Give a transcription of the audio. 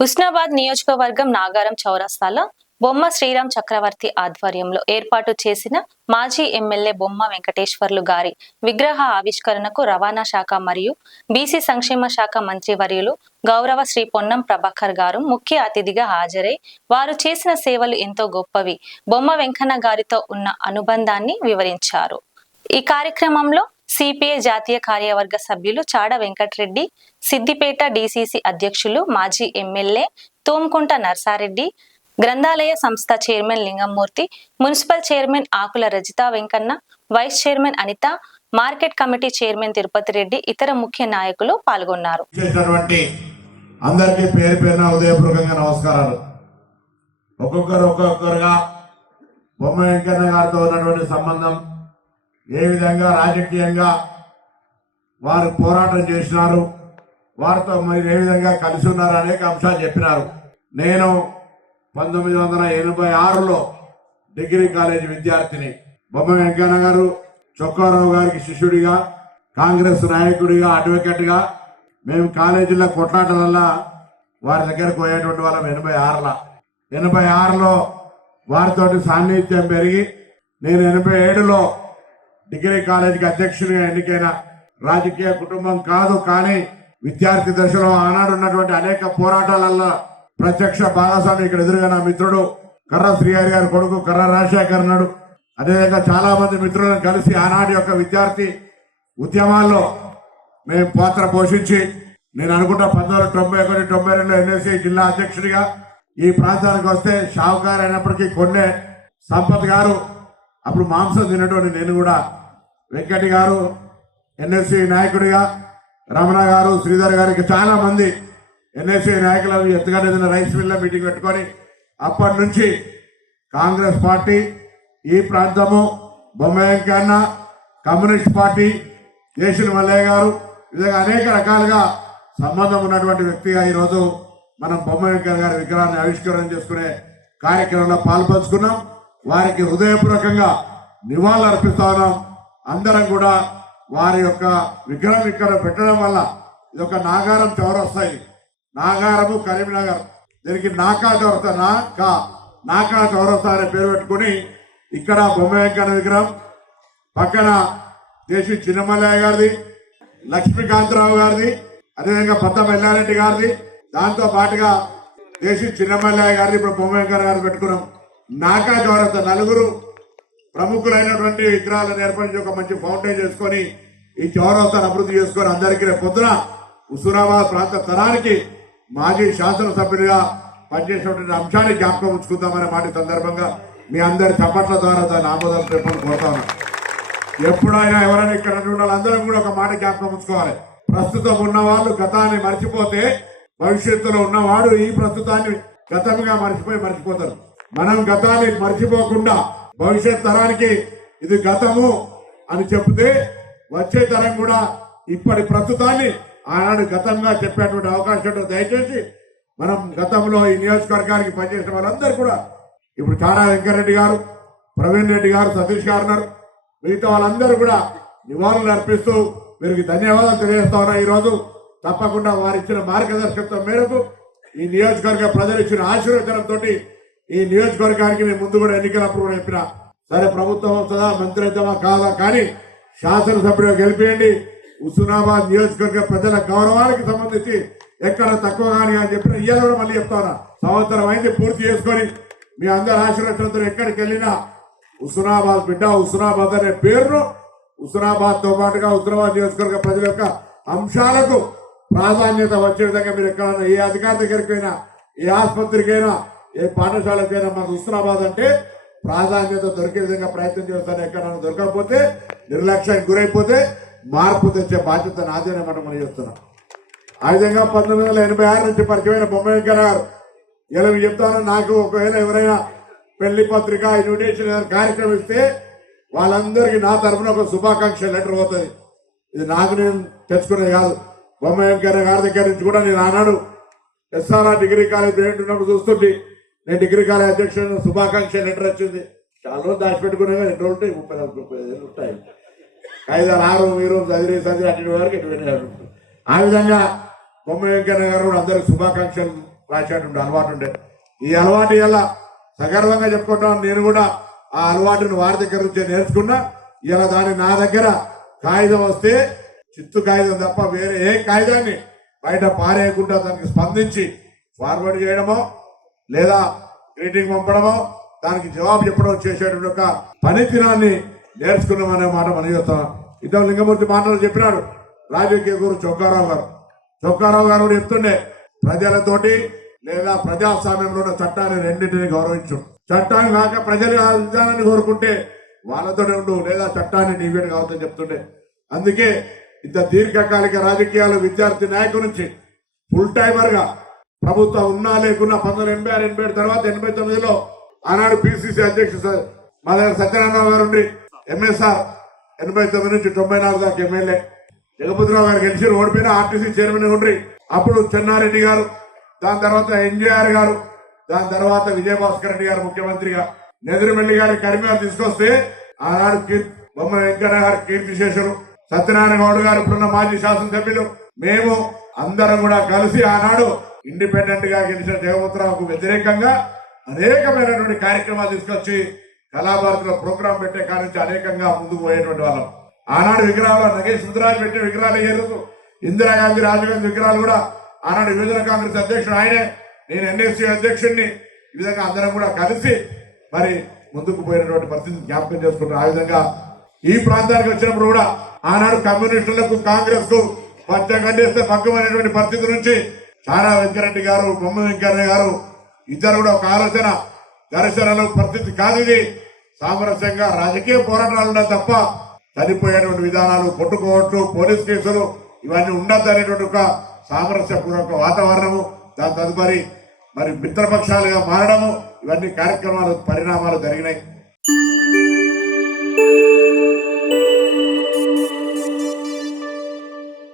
హుస్నాబాద్ నియోజకవర్గం నాగారం చౌరస్తాలో బొమ్మ శ్రీరామ్ చక్రవర్తి ఆధ్వర్యంలో ఏర్పాటు చేసిన మాజీ ఎమ్మెల్యే బొమ్మ వెంకటేశ్వర్లు గారి విగ్రహ ఆవిష్కరణకు రవాణా శాఖ మరియు బీసీ సంక్షేమ శాఖ మంత్రి వర్యులు గౌరవ శ్రీ పొన్నం ప్రభాకర్ గారు ముఖ్య అతిథిగా హాజరై వారు చేసిన సేవలు ఎంతో గొప్పవి. బొమ్మ వెంకన్న గారితో ఉన్న అనుబంధాన్ని వివరించారు. ఈ కార్యక్రమంలో సిపిఐ జాతీయ కార్యవర్గ సభ్యులు చాడ వెంకటరెడ్డి సిద్దిపేట డిసిసి అధ్యక్షులు మాజీ ఎమ్మెల్యే తోమ్కుంట నర్సారెడ్డి గ్రంథాలయ సంస్థ chairman Lingamurthy municipal chairman Akula Rajitha Venkanna vice chairman Anitha market committee chairman Tirupathi Reddy ఇతర ముఖ్య నాయకులు పాల్గొన్నారు. అందరికీ పేరు పేరున ఉదయపూర్వకంగా నమస్కారాలు. ఒక్కొక్కరు ఒక్కొక్కరుగా బొమ్మ వెంకన్న గారితో ఉన్నటువంటి సంబంధం ఏ విధంగా రాజకీయంగా వారు పోరాటం చేసినారు వారితో మరి ఏ విధంగా కలిసి ఉన్నారు అనేక అంశాలు చెప్పినారు. నేను పంతొమ్మిది వందల ఎనభై ఆరులో డిగ్రీ కాలేజీ విద్యార్థిని బొమ్మ వెంకన్న గారు చొక్కారావు గారికి శిష్యుడిగా కాంగ్రెస్ నాయకుడిగా అడ్వకేట్గా మేము కాలేజీలో కొట్లాటలల్లా వారి దగ్గరకు పోయేటువంటి వాళ్ళం ఎనభై ఆరులో. ఎనభై ఆరులో వారితోటి సాన్నిధ్యం పెరిగి నేను ఎనభై ఏడులో డిగ్రీ కాలేజీకి అధ్యక్షుడిగా ఎన్నికైన రాజకీయ కుటుంబం కాదు కానీ విద్యార్థి దశలో ఆనాడు ఉన్నటువంటి అనేక పోరాటాలలో ప్రత్యక్ష భాగస్వామి ఇక్కడ ఎదురుగా నా మిత్రుడు కర్ర శ్రీహరి గారి కొడుకు కర్ర రాజశేఖర్ నాడు అదేవిధంగా చాలా మంది మిత్రులను కలిసి ఆనాటి యొక్క విద్యార్థి ఉద్యమాల్లో మేము పాత్ర పోషించి నేను అనుకుంటా పంతొమ్మిది తొంభై ఒకటి తొంభై రెండు ఎన్ఎస్సీ జిల్లా అధ్యక్షుడిగా ఈ ప్రాంతానికి వస్తే షావుకారు అయినప్పటికీ కొన్నే సంపత్ గారు అప్పుడు మాంసం తినటువంటి నేను కూడా. వెంకటి గారు ఎన్ఎస్సీ నాయకుడిగా రమణ గారు శ్రీధర్ గారికి చాలా మంది ఎన్ఎస్సీ నాయకులు ఎత్తుగా రైస్ మిల్ల మీటింగ్ పెట్టుకొని అప్పటి నుంచి కాంగ్రెస్ పార్టీ ఈ ప్రాంతము బొమ్మ కమ్యూనిస్ట్ పార్టీ కేసుల మల్లయ్య గారు ఈ విధంగా అనేక రకాలుగా సంబంధం ఉన్నటువంటి వ్యక్తిగా ఈరోజు మనం బొమ్మ వెంకయ్య గారి విగ్రహాన్ని ఆవిష్కరణ చేసుకునే కార్యక్రమంలో పాల్పంచుకున్నాం. వారికి హృదయపూర్వకంగా నివాళులు అర్పిస్తా ఉన్నాం. అందరం కూడా వారి యొక్క విగ్రహం ఇక్కడ పెట్టడం వల్ల ఇది ఒక నాగారం చౌరస్తాయి నాగారము కరీంనగర్. దీనికి నాకా చౌరస్తా నాకా నాకా చౌరస్తా అనే పేరు పెట్టుకుని ఇక్కడ బొమ్మ వెంకన్న విగ్రహం. పక్కన దేశి చిన్నమల్లయ్య గారిది లక్ష్మీకాంతరావు గారిది అదేవిధంగా పద్దం మల్లారెడ్డి గారిది. దాంతో పాటుగా దేశి చిన్నమల్లయ్య గారిది ఇప్పుడు బొమ్మ వెంకన్న గారు పెట్టుకున్నాం. నాకా ద్వారా నలుగురు ప్రముఖులైనటువంటి విగ్రహాలను ఏర్పరిచి ఒక మంచి ఫౌండేషన్ చేసుకొని ఈ చౌరస్తాను అభివృద్ధి చేసుకొని అందరికీ రేపు పొద్దున హుసూరాబాద్ ప్రాంత తరానికి మాజీ శాసనసభ్యులుగా పనిచేసినటువంటి అంశాన్ని జ్ఞాపకం ఉంచుకుందామనే మాట సందర్భంగా మీ అందరి చప్పట్ల ద్వారా దాన్ని ఆమోదం చెప్పని కోరుతాను ఎప్పుడైనా ఎవరైనా ఇక్కడ ఉన్న కూడా ఒక మాట జ్ఞాపకం ఉంచుకోవాలి. ప్రస్తుతం ఉన్నవాళ్ళు గతాన్ని మర్చిపోతే భవిష్యత్తులో ఉన్నవాడు ఈ ప్రస్తుతాన్ని గతంగా మర్చిపోయి మర్చిపోతారు. మనం గతాన్ని మర్చిపోకుండా భవిష్యత్ తరానికి ఇది గతము అని చెప్తే వచ్చే తరం కూడా ఇప్పటి ప్రస్తుతాన్ని ఆనాడు గతంగా చెప్పేటువంటి అవకాశం ఉంటుంది. దయచేసి మనం గతంలో ఈ నియోజకవర్గానికి పనిచేసిన వాళ్ళందరూ కూడా ఇప్పుడు చారా వెంకరెడ్డి గారు ప్రవీణ్ రెడ్డి గారు సతీష్ గారు ఉన్నారు మిగతా వాళ్ళందరూ కూడా నివాళులు అర్పిస్తూ వీరికి ధన్యవాదాలు తెలియజేస్తా ఉన్నా ఈ రోజు తప్పకుండా వారిచ్చిన మార్గదర్శకత్వం మేరకు ఈ నియోజకవర్గ ప్రజలు ఇచ్చిన ఆశీర్వచనంతో ఈ నియోజకవర్గానికి మేము ముందు కూడా ఎన్నికలప్పుడు కూడా చెప్పిన. సరే ప్రభుత్వం వస్తుందా మంత్రి అవుతామా కాదా? కానీ శాసనసభ్యుడు గెలిపేయండి. హుస్నాబాద్ నియోజకవర్గ ప్రజల గౌరవానికి సంబంధించి ఎక్కడ తక్కువ కానీ అని చెప్పిన ఇయ్యాల కూడా మళ్ళీ చెప్తా సంవత్సరం అయింది పూర్తి చేసుకొని మీ అందరు ఆశీర్వచనంతో ఎక్కడికి వెళ్ళినా హుస్నాబాద్ బిడ్డ హుస్నాబాద్ అనే పేరును హుస్నాబాద్తో పాటుగా హుస్నాబాద్ నియోజకవర్గ ప్రజల యొక్క అంశాలకు ప్రాధాన్యత వచ్చే విధంగా మీరు ఎక్కడైనా ఏ అధికారి దగ్గరికైనా ఏ ఆసుపత్రికైనా ఏ పాఠశాలకైనా మనకు హుస్నాబాద్ అంటే ప్రాధాన్యత దొరికే విధంగా ప్రయత్నం చేస్తాను. ఎక్కడైనా దొరకకపోతే నిర్లక్ష్యానికి గురైపోతే మార్పు తెచ్చే బాధ్యత నాదేనే మనం మనం చేస్తున్నాం. ఆ విధంగా పంతొమ్మిది వందల ఎనభై ఆరు నుంచి పరిచయమైన బొమ్మ వెంకయ్య గారు ఇలా చెప్తాను నాకు ఒకవేళ ఎవరైనా పెళ్ళి పత్రిక ఇన్విటేషన్ కార్యక్రమం ఇస్తే వాళ్ళందరికీ నా తరఫున ఒక శుభాకాంక్ష లెటర్ పోతుంది. ఇది నాకు నేను తెచ్చుకునేది కాదు. బొమ్మ వెంకయ్య గారి దగ్గర నుంచి కూడా నేను ఆనాడు ఎస్ఆర్ఆర్ డిగ్రీ కాలేజ్ ప్రెసిడెంట్ ఉన్నప్పుడు చూస్తుంటే నేను డిగ్రీ కాలేజ్ అధ్యక్షుడు శుభాకాంక్ష లెటర్ వచ్చింది. చాలా రోజులు దాచిపెట్టుకునే రెండు రోజులు ఉంటాయి? ముప్పై నాలుగు ముప్పై ఐదు ఉంటాయి. ఐదు ఆరు మీరు చదివి చదివి అటు వరకు ఇటు ఆ విధంగా బొమ్మ వెంకన్న గారు కూడా అందరికి శుభాకాంక్షలు రాసేటువంటి అలవాటు ఉండే. ఈ అలవాటు ఇలా సగర్వంగా చెప్పుకుంటాం నేను కూడా ఆ అలవాటును వారి దగ్గర నుంచే నేర్చుకున్నా. ఇలా దాని నా దగ్గర కాగితం వస్తే చిత్తు కాగితం తప్ప వేరే ఏ కాగితాన్ని బయట పారేయకుండా దానికి స్పందించి ఫార్వర్డ్ చేయడమో లేదా గ్రీటింగ్ పంపడమో దానికి జవాబు చెప్పడం చేసేటువంటి ఒక పనితీరాన్ని నేర్చుకున్నామనే మాట మనం చేస్తాం ఇద్దరు లింగమూర్తి మాటలు చెప్పినాడు రాజకీయ గురు చొక్కారావు గారు. చొక్కారావు గారు కూడా చెప్తుండే ప్రజలతోటి లేదా ప్రజాస్వామ్యంలో ఉన్న చట్టాన్ని రెండింటిని గౌరవించు. చట్టాన్ని కాక ప్రజలు ఆ విధానాన్ని కోరుకుంటే వాళ్ళతోనే ఉండు లేదా చట్టాన్ని నీవేడు కావద్దని చెప్తుండే. అందుకే ఇంత దీర్ఘకాలిక రాజకీయాలు విద్యార్థి నాయకు నుంచి ఫుల్ టైమర్గా ప్రభుత్వం ఉన్నా లేకున్నా పంతొమ్మిది ఎనభై ఆరు ఎనభై ఏడు తర్వాత ఎనభై తొమ్మిదిలో ఆనాడు పిసిసి అధ్యక్షుడు మా దగ్గర సత్యనారాయణ గారు ఉండి ఎంఎస్ఆర్ ఎనభై తొమ్మిది నుంచి తొంభై నాలుగు దాకా ఎమ్మెల్యే. జగపతిరావు గారు గెలిచి ఓడిపోయిన ఆర్టీసీ చైర్మన్ ఉండ్రి అప్పుడు చెన్నారెడ్డి గారు దాని తర్వాత ఎన్జీఆర్ గారు దాని తర్వాత విజయభాస్కర్ రెడ్డి గారు ముఖ్యమంత్రిగా. నెదిరిమెల్లి గారి కరీంనగర్ తీసుకొస్తే ఆనాడు కీర్తి బొమ్మ వెంకన్న గారు కీర్తి శేషులు సత్యనారాయణ గౌడ్ గారు ఇప్పుడున్న మాజీ శాసనసభ్యులు. మేము అందరం కూడా కలిసి ఆనాడు ఇండిపెండెంట్గా గెలిచిన జగపతిరావుకు వ్యతిరేకంగా అనేకమైనటువంటి కార్యక్రమాలు తీసుకొచ్చి కళాభారతిలో ప్రోగ్రాం పెట్టే కాడి నుంచి అనేకంగా ముందుకు పోయేటువంటి వాళ్ళం. ఆనాడు విగ్రహాలు నగేష్ ముద్రాజ్ పెట్టే విగ్రహాలు ఏ రోజు? ఇందిరాగాంధీ రాజీవ్ విగ్రహాలు కూడా ఆనాడు యువజన కాంగ్రెస్ అధ్యక్షుడు ఆయనే నేను ఎన్ఎస్సీ అధ్యక్షుడిని ఈ విధంగా అందరం కూడా కలిసి మరి ముందుకు పోయినటువంటి పరిస్థితిని జ్ఞాపకం చేసుకుంటారు ఆ విధంగా ఈ ప్రాంతానికి వచ్చినప్పుడు కూడా ఆనాడు కమ్యూనిస్టులకు కాంగ్రెస్కు పచ్చ పగ్గమైనటువంటి పరిస్థితి నుంచి చారా వెంకరెడ్డి గారు బొమ్మ వెంకయ్య గారు ఇద్దరు కూడా ఒక ఆలోచన దర్శనలు పరిస్థితి కాదు ఇది. సామరస్యంగా రాజకీయ పోరాటాలు ఉన్నాయి తప్ప చనిపోయేటువంటి విధానాలు కొట్టుకోవట్లు పోలీస్ కేసులు ఇవన్నీ ఉండద్దు అనేటువంటి ఒక సామరస్యపూర్వక వాతావరణము. దాని తదుపరి మరి మిత్రపక్షాలుగా మారడము. ఇవన్నీ కార్యక్రమాలు పరిణామాలు జరిగినాయి.